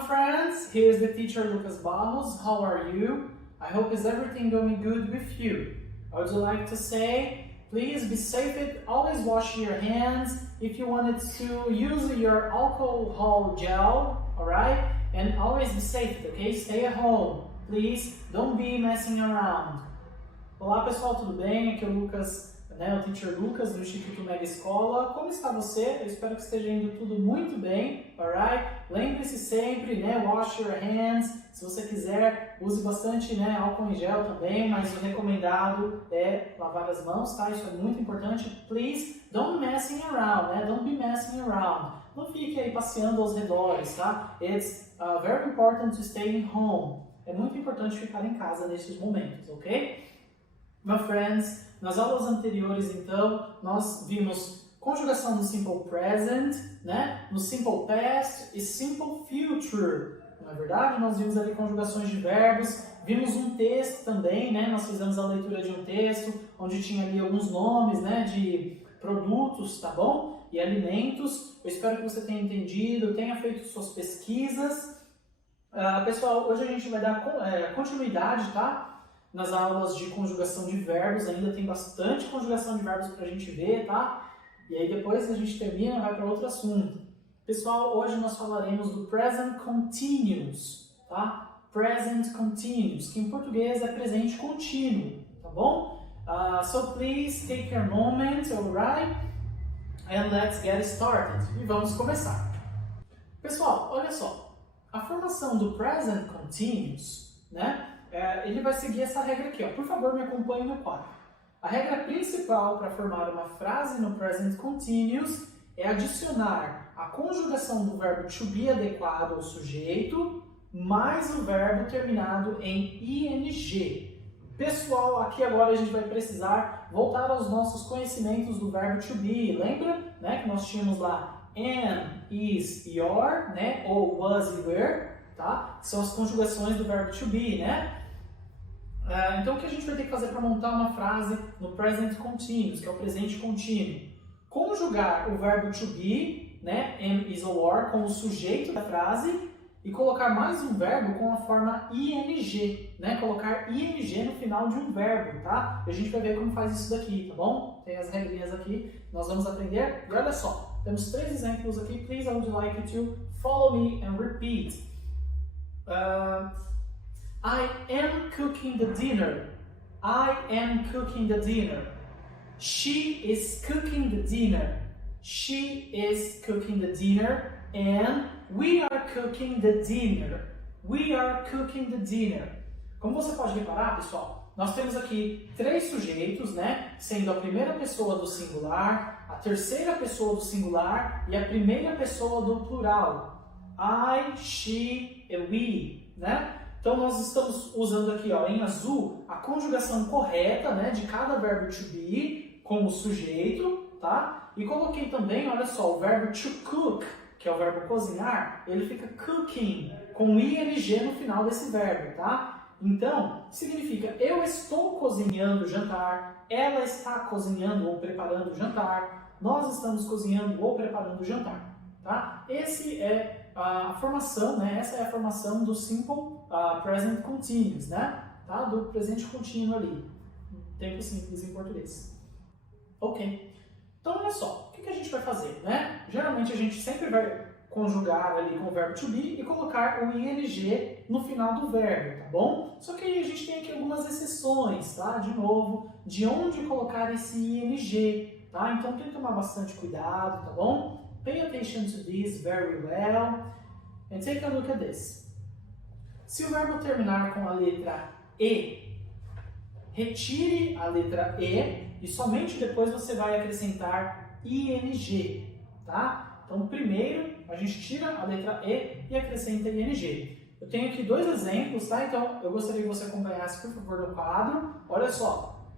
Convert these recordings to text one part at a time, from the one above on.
my friends, here's the teacher Lucas Barros. How are you? I hope is everything going good with you. I would like to say, please be safe, always wash your hands. If you wanted to use your alcohol gel, alright? And always be safe, okay? Stay at home. Please, don't be messing around. Olá pessoal, tudo bem? Aqui é o Lucas, né, o Teacher Lucas do Instituto Mega Escola. Como está você? Eu espero que esteja indo tudo muito bem, alright? Lembre-se sempre, né, wash your hands. Se você quiser, use bastante, né, álcool em gel também, mas o recomendado é lavar as mãos, tá? Isso é muito importante. Please, don't be messing around, né? Don't be messing around. Não fique aí passeando aos redores, tá? It's very important to stay home. É muito importante ficar em casa nesses momentos, ok? My friends, nas aulas anteriores, então, nós vimos conjugação no Simple Present, né? No Simple Past e Simple Future. Não é verdade? Nós vimos ali conjugações de verbos, vimos um texto também, né? Nós fizemos a leitura de um texto, onde tinha ali alguns nomes, né? De produtos, tá bom? E alimentos. Eu espero que você tenha entendido, tenha feito suas pesquisas. Pessoal, hoje a gente vai dar continuidade, tá? Nas aulas de conjugação de verbos, ainda tem bastante conjugação de verbos para a gente ver, tá? E aí depois a gente termina e vai para outro assunto. Pessoal, hoje nós falaremos do Present Continuous, tá? Present Continuous, que em português é presente contínuo, tá bom? So please take your moment, alright? And let's get started. E vamos começar. Pessoal, olha só. A formação do Present Continuous, né? Ele vai seguir essa regra aqui, ó. Por favor, me acompanhe no quadro. A regra principal para formar uma frase no Present Continuous é adicionar a conjugação do verbo to be adequado ao sujeito, mais o verbo terminado em ing. Pessoal, aqui agora a gente vai precisar voltar aos nossos conhecimentos do verbo to be. Lembra, né, que nós tínhamos lá am, is, your, né, ou was e were, tá? Que são as conjugações do verbo to be, né? Então, o que a gente vai ter que fazer para montar uma frase no present continuous, que é o presente contínuo? Conjugar o verbo to be, né, am, is or are, como sujeito da frase e colocar mais um verbo com a forma ing, né? Colocar ing no final de um verbo, tá? E a gente vai ver como faz isso daqui, tá bom? Tem as regrinhas aqui, nós vamos aprender. E olha só, temos 3 exemplos aqui. Please, I would like you to follow me and repeat. I am cooking the dinner. I am cooking the dinner. She is cooking the dinner. She is cooking the dinner. And we are cooking the dinner. We are cooking the dinner. Como você pode reparar, pessoal, nós temos aqui 3 sujeitos, né? Sendo a primeira pessoa do singular, a terceira pessoa do singular e a primeira pessoa do plural. I, she e we, né? Então nós estamos usando aqui, ó, em azul a conjugação correta, né, de cada verbo to be como sujeito, tá? E coloquei também, olha só, o verbo to cook, que é o verbo cozinhar, ele fica cooking com ing no final desse verbo, tá? Então, significa eu estou cozinhando o jantar, ela está cozinhando ou preparando o jantar, nós estamos cozinhando ou preparando o jantar, tá? Esse é a formação, né? Essa é a formação do Simple Present Continuous, né? Tá? Do presente contínuo ali, tempo simples em português. Ok. Então, olha só, o que a gente vai fazer, né? Geralmente a gente sempre vai conjugar ali com o verbo to be e colocar o ing no final do verbo, tá bom? Só que aí a gente tem aqui algumas exceções, tá? De novo, de onde colocar esse ing, tá? Então tem que tomar bastante cuidado, tá bom? Pay attention to this very well and take a look at this. Se o verbo terminar com a letra E, retire a letra E e somente depois você vai acrescentar ing, tá? Então, primeiro a gente tira a letra E e acrescenta ing. Eu tenho aqui 2 exemplos, tá? Então, eu gostaria que você acompanhasse, por favor, no quadro. Olha só.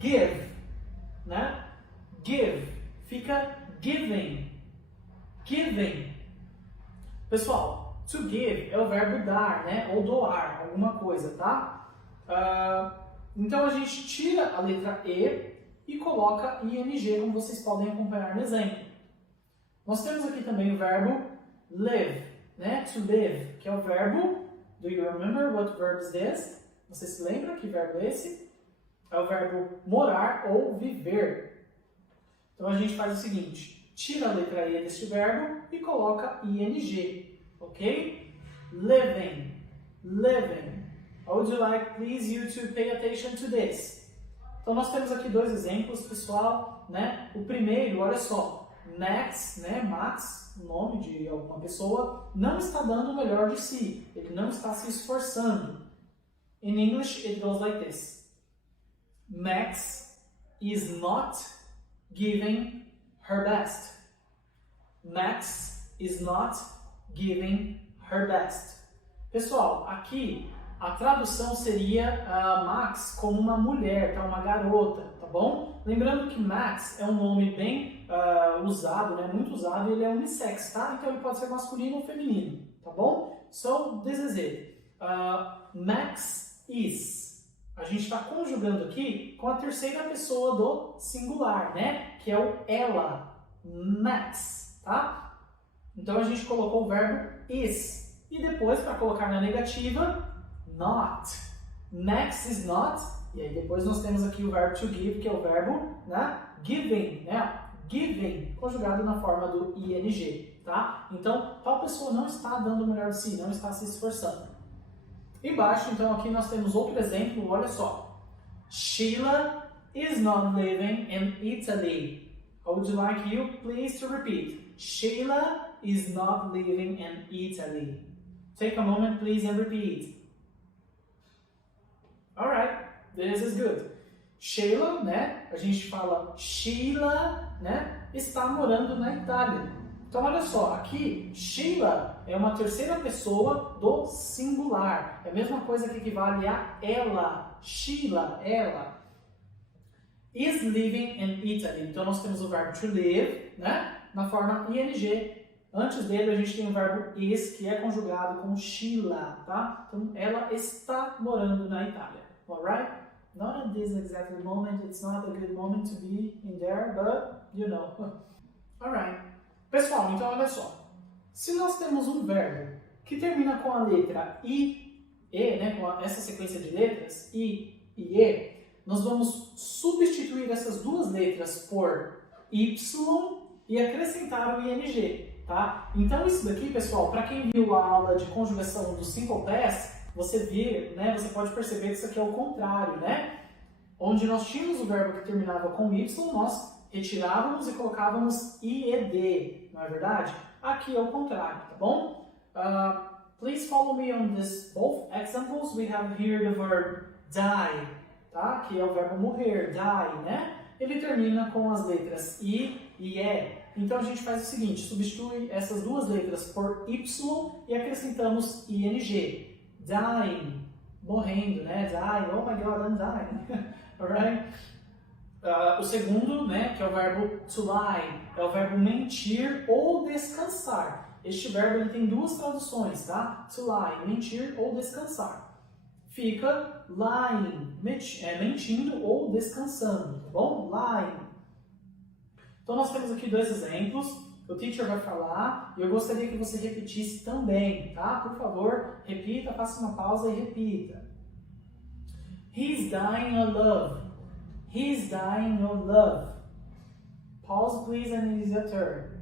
Give, né? Give. Fica giving. Giving. Pessoal, to give é o verbo dar, né? Ou doar, alguma coisa, tá? Então, a gente tira a letra E e coloca ing, como vocês podem acompanhar no exemplo. Nós temos aqui também o verbo live, né? To live, que é o verbo. Do you remember what verb is this? Você se lembra que verbo é esse? É o verbo morar ou viver. Então a gente faz o seguinte, tira a letra E deste verbo e coloca ing, ok? Living, living. I would like, please, you to pay attention to this. Então nós temos aqui dois exemplos, pessoal, né? O primeiro, olha só, Max, né? Max, o nome de alguma pessoa, não está dando o melhor de si. Ele não está se esforçando. In English, it goes like this. Max is not giving her best. Max is not giving her best. Pessoal, aqui a tradução seria Max como uma mulher, tá? Uma garota, tá bom? Lembrando que Max é um nome bem usado, né? Muito usado, e ele é unissex, tá? Então ele pode ser masculino ou feminino, tá bom? So, this is it. Max is. A gente está conjugando aqui com a terceira pessoa do singular, né? Que é o ela, Max, tá? Então a gente colocou o verbo is. E depois, para colocar na negativa, not. Max is not. E aí depois nós temos aqui o verbo to give, que é o verbo, né? Giving, né? Giving, conjugado na forma do ing, tá? Então, tal pessoa não está dando o melhor de si, não está se esforçando. Embaixo, então, aqui nós temos outro exemplo, olha só. Sheila is not living in Italy. I would like you, please, to repeat. Sheila is not living in Italy. Take a moment, please, and repeat. Alright, this is good. Sheila, né? A gente fala Sheila, né? Está morando na Itália. Então, olha só, aqui, Sheila é uma terceira pessoa do singular. É a mesma coisa que equivale a ela. Sheila, ela. Is living in Italy. Então, nós temos o verbo to live, né? Na forma ing. Antes dele, a gente tem o verbo is, que é conjugado com Sheila, tá? Então, ela está morando na Itália. Alright? Not at this exact moment. It's not a good moment to be in there, but, you know. Alright. Pessoal, então olha só, se nós temos um verbo que termina com a letra I, E, né, com essa sequência de letras, I e E, nós vamos substituir essas duas letras por Y e acrescentar o ING, tá? Então isso daqui, pessoal, para quem viu a aula de conjugação do Simple Past, você viu, né, você pode perceber que isso aqui é o contrário, né? Onde nós tínhamos o verbo que terminava com Y, nós retirávamos e colocávamos IED, não é verdade? Aqui é o contrário, tá bom? Please follow me on this both examples. We have here the verb die, tá? Que é o verbo morrer, die, né? Ele termina com as letras I e E. Então a gente faz o seguinte, substitui essas duas letras por Y e acrescentamos ING. Dying, morrendo, né? Dying, oh my God, I'm dying. Alright? O segundo, né, que é o verbo to lie, é o verbo mentir ou descansar. Este verbo ele tem duas traduções, tá? To lie, mentir ou descansar. Fica lying, mentindo ou descansando, tá bom? Lying. Então nós temos aqui dois exemplos. O teacher vai falar e eu gostaria que você repetisse também, tá? Por favor, repita, faça uma pausa e repita. He's dying of love. He's dying of love. Pause, please, and it's your turn.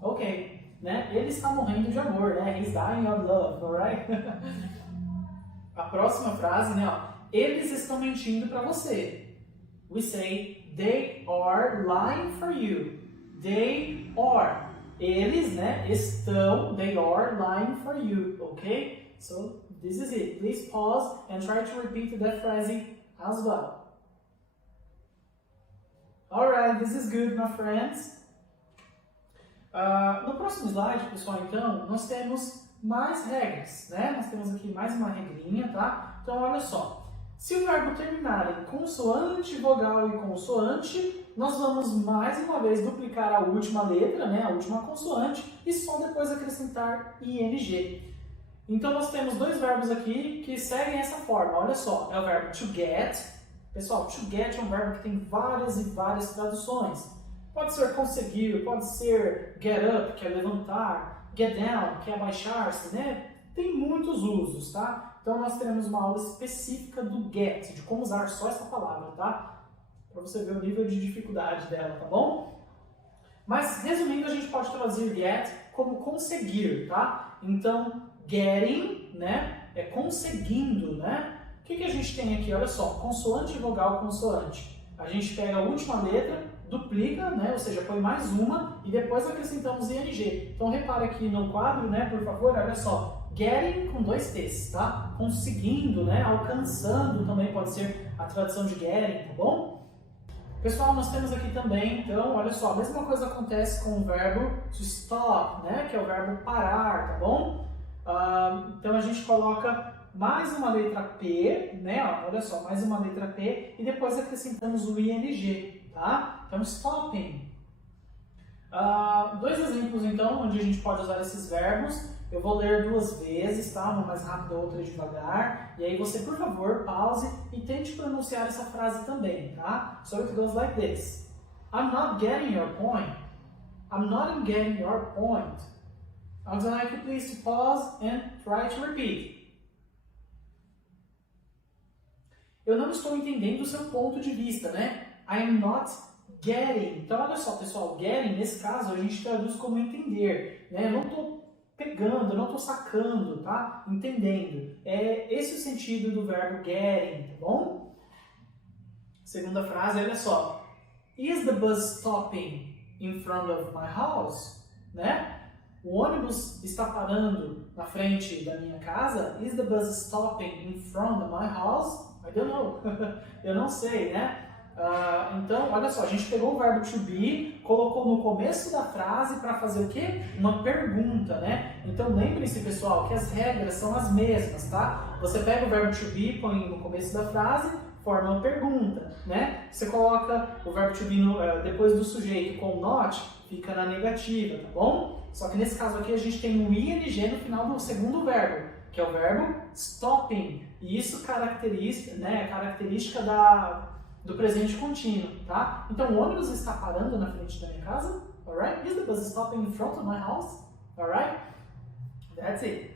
Ok, né? Ele está morrendo de amor, né? He's dying of love, alright? A próxima frase, né? Ó, eles estão mentindo para você. We say, they are lying for you. They are. Eles, né? Estão, they are lying for you, ok? So, this is it. Please pause and try to repeat that phrase as well. Alright, this is good, my friends. No próximo slide, pessoal, então, nós temos mais regras, né? Nós temos aqui mais uma regrinha, tá? Então, olha só. Se o verbo terminar em consoante, vogal e consoante, nós vamos mais uma vez duplicar a última letra, né? A última consoante, e só depois acrescentar ing. Então, nós temos dois verbos aqui que seguem essa forma. Olha só, é o verbo to get. Pessoal, to get é um verbo que tem várias e várias traduções. Pode ser conseguir, pode ser get up, que é levantar, get down, que é abaixar-se, né? Tem muitos usos, tá? Então nós teremos uma aula específica do get, de como usar só essa palavra, tá? Para você ver o nível de dificuldade dela, tá bom? Mas, resumindo, a gente pode traduzir get como conseguir, tá? Então, getting, né, é conseguindo, né? O que a gente tem aqui? Olha só, consoante, vogal, consoante. A gente pega a última letra, duplica, né, ou seja, põe mais uma e depois acrescentamos ing. Então, repare aqui no quadro, né, por favor, olha só. Getting com 2 T's, tá? Conseguindo, né, alcançando também pode ser a tradução de getting, tá bom? Pessoal, nós temos aqui também, então, olha só, a mesma coisa acontece com o verbo to stop, né, que é o verbo parar, tá bom? Então a gente coloca mais uma letra P, né, olha só, mais uma letra P e depois acrescentamos o ing, tá? Então, stopping. 2 exemplos, então, onde a gente pode usar esses verbos. Eu vou ler 2 vezes, tá? Uma mais rápida, outra devagar. E aí você, por favor, pause e tente pronunciar essa frase também, tá? So it goes like this. I'm not getting your point. I'm not getting your point. I would like you please to pause and try to repeat. Eu não estou entendendo o seu ponto de vista, né? I'm not getting. Então, olha só, pessoal, getting, nesse caso, a gente traduz como entender, né? Eu não estou pegando, eu não estou sacando, tá? Entendendo. É esse o sentido do verbo getting, tá bom? Segunda frase, olha só. Is the bus stopping in front of my house? Né? O ônibus está parando na frente da minha casa? Is the bus stopping in front of my house? I don't know. Eu não sei, né? Então, olha só, a gente pegou o verbo to be, colocou no começo da frase para fazer o quê? Uma pergunta, né? Então, lembrem-se, pessoal, que as regras são as mesmas, tá? Você pega o verbo to be, põe no começo da frase, forma uma pergunta, né? Você coloca o verbo to be depois do sujeito com not, fica na negativa, tá bom? Só que nesse caso aqui a gente tem um ing no final do segundo verbo, que é o verbo stopping. E isso caracteriza, né, característica do presente contínuo, tá? Então, o ônibus está parando na frente da minha casa, alright? Is the bus stopping in front of my house? Alright? That's it.